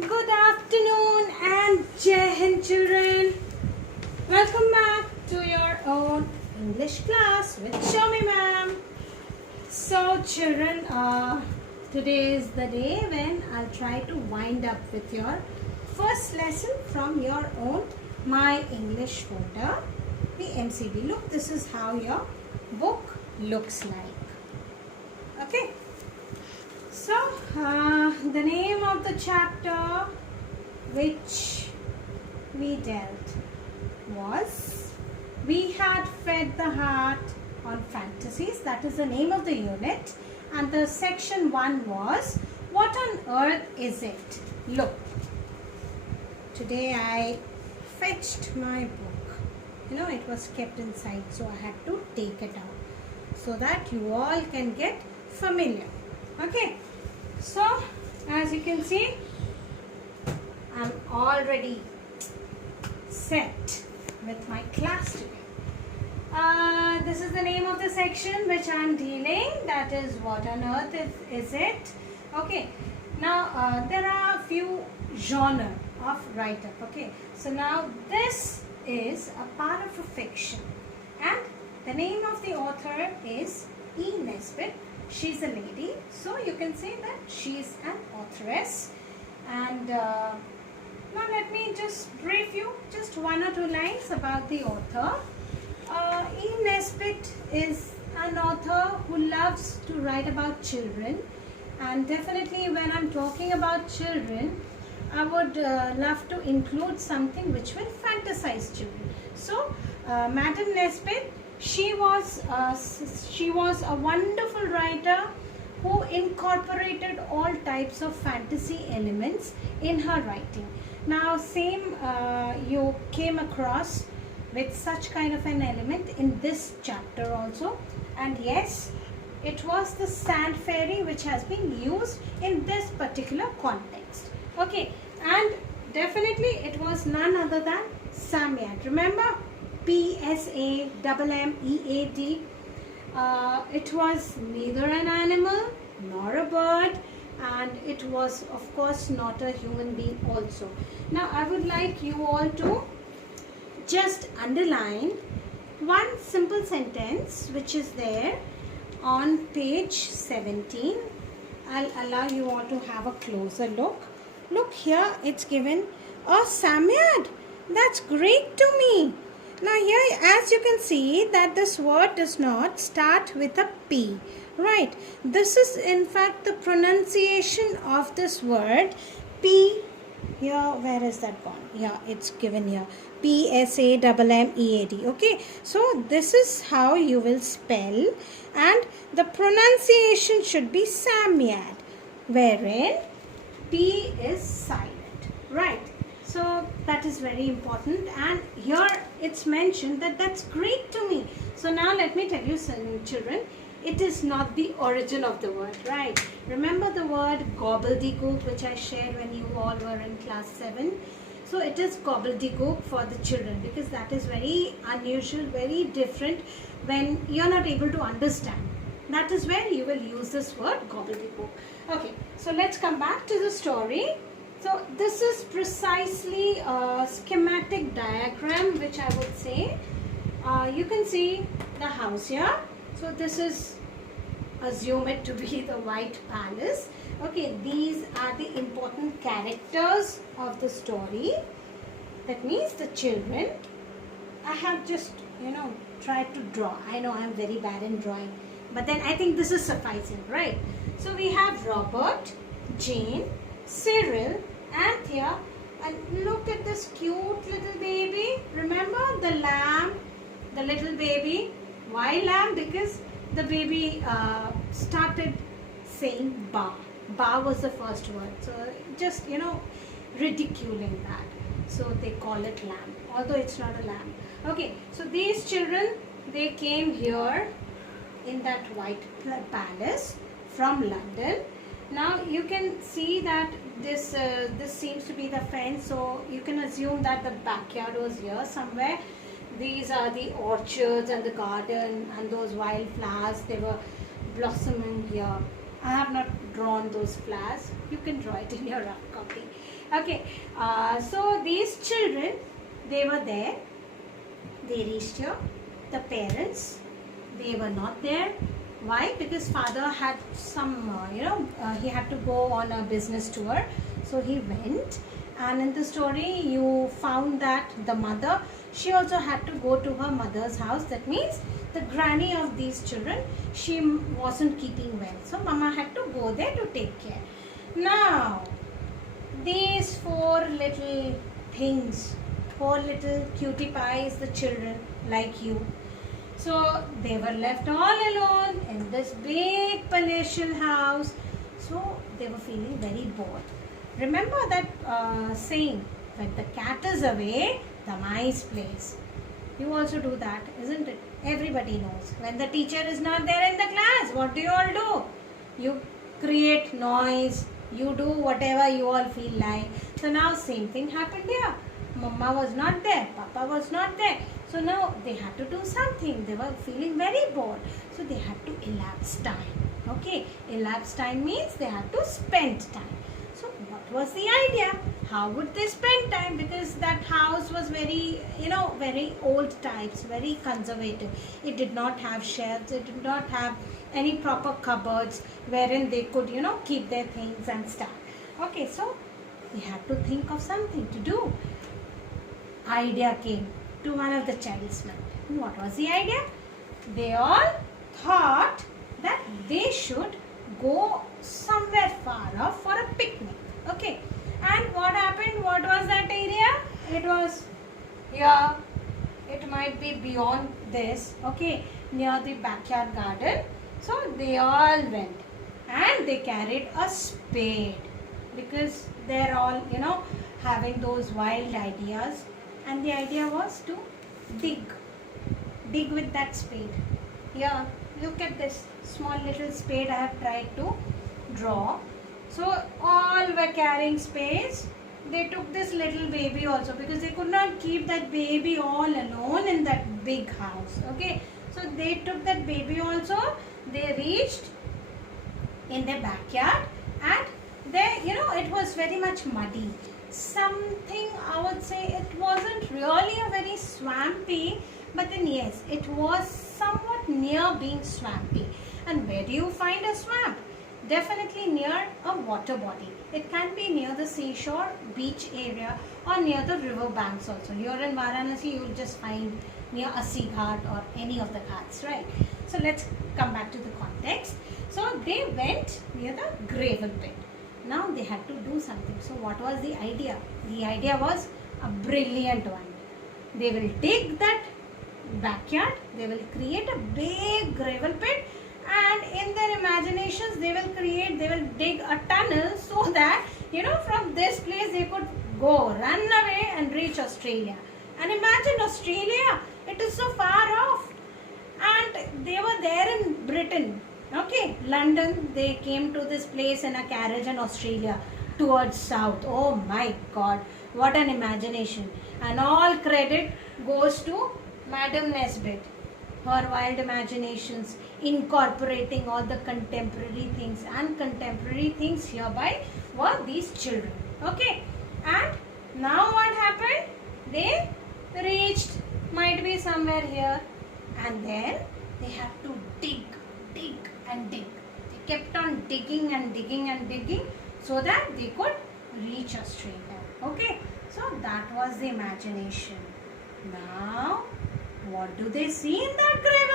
Good afternoon and Jai Hind children. Welcome back to your own English class with Shomi ma'am. So children, today is the day when I'll try to wind up with your first lesson from your own My English Folder, the MCB. Look, this is how your book looks like. Okay. So, the name of the chapter which we dealt was We Had Fed the Heart on Fantasies. That is the name of the unit. And the section 1 was What on Earth Is It? Look, today I fetched my book. It was kept inside, so I had to take it out so that you all can get familiar. Okay. So, as you can see, I'm already set with my class today. This is the name of the section which I'm dealing. That is What on Earth is it? Okay. Now, there are a few genre of write-up. Okay. So, now this is a part of a fiction. And the name of the author is E. Nesbit. She's a lady, so you can say that she's an authoress. And now let me just brief you just one or two lines about the author. E. Nesbit is an author who loves to write about children, and definitely when I'm talking about children, I would love to include something which will fantasize children. So, Madam Nesbit, she was a wonderful writer who incorporated all types of fantasy elements in her writing. Now, same you came across with such kind of an element in this chapter also. And yes, it was the sand fairy which has been used in this particular context. Okay, and definitely it was none other than Psammead. Remember? Psammead. It was neither an animal nor a bird, and it was of course not a human being also. Now I would like you all to just underline one simple sentence which is there on page 17. I'll allow you all to have a closer look. Look here, it's given a Psammead. That's great to me. Now here, as you can see, that this word does not start with a P, right? This is in fact the pronunciation of this word P. Here, where is that gone? Yeah, it's given here. Psammead. Okay, so this is how you will spell, and the pronunciation should be Psammead, wherein P is silent, right? So that is very important, and here it's mentioned that that's great to me. So now let me tell you something, children. It is not the origin of the word, right? Remember the word gobbledygook which I shared when you all were in class 7? So it is gobbledygook for the children because that is very unusual, very different when you're not able to understand. That is where you will use this word gobbledygook. Okay, so let's come back to the story. So this is precisely a schematic diagram which I would say. You can see the house here. So this is, assume it to be the White Palace. Okay, these are the important characters of the story. That means the children. I have just, tried to draw. I know I'm very bad in drawing. But then I think this is sufficing, right? So we have Robert, Jane, Cyril, Anthea, and look at this cute little baby. Remember the lamb, the little baby. Why lamb? Because the baby started saying ba. Ba was the first word. So just, ridiculing that. So they call it lamb, although it's not a lamb. Okay, so these children, they came here in that White Palace from London. Now you can see that this seems to be the fence, so you can assume that the backyard was here somewhere. These are the orchards and the garden and those wildflowers, they were blossoming here. I have not drawn those flowers. You can draw it in your rough copy. Okay, so these children, they were there. They reached here. The parents, they were not there. Why? Because father had some, he had to go on a business tour. So he went, and in the story you found that the mother, she also had to go to her mother's house. That means the granny of these children, she wasn't keeping well. So mama had to go there to take care. Now, these four little things, four little cutie pies, the children like you. So they were left all alone in this big palatial house. So they were feeling very bored. Remember that saying, when the cat is away, the mice plays. You also do that, isn't it? Everybody knows. When the teacher is not there in the class, what do you all do? You create noise. You do whatever you all feel like. So now same thing happened here. Mama was not there. Papa was not there. So now they had to do something. They were feeling very bored. So they had to elapse time. Okay. Elapse time means they had to spend time. So what was the idea? How would they spend time? Because that house was very, very old types, very conservative. It did not have shelves. It did not have any proper cupboards wherein they could, keep their things and stuff. Okay, so they had to think of something to do. Idea came to one of the children. What was the idea? They all thought that they should go somewhere far off for a picnic. Okay. And what happened? What was that area? It was here. It might be beyond this. Okay. Near the backyard garden. So they all went. And they carried a spade. Because they're all, having those wild ideas. And the idea was to dig. Dig with that spade. Here. Look at this small little spade I have tried to draw. So all were carrying spades. They took this little baby also because they could not keep that baby all alone in that big house. Okay. So they took that baby also. They reached in their backyard and there, it was very much muddy. Something I would say it wasn't really a very swampy, but then yes, it was somewhat near being swampy. And where do you find a swamp? Definitely near a water body. It can be near the seashore, beach area or near the river banks also. Here in Varanasi, you will just find near Assi Ghat or any of the ghats, right? So let's come back to the context. So they went near the gravel pit. Now they had to do something. So what was the idea? The idea was a brilliant one. They will dig that backyard. They will create a big gravel pit. And in their imaginations, they will dig a tunnel so that, from this place they could go, run away and reach Australia. And imagine Australia, it is so far off. And they were there in Britain. Okay, London, they came to this place in a carriage in Australia towards south. Oh my God, what an imagination. And all credit goes to Madam Nesbitt. Her wild imaginations, incorporating all the contemporary things, and contemporary things hereby were these children. Okay, and now what happened? They reached, might be somewhere here, and then they had to dig and dig. They kept on digging and digging and digging so that they could reach Australia. Okay, so that was the imagination. Now, what do they see in that gravel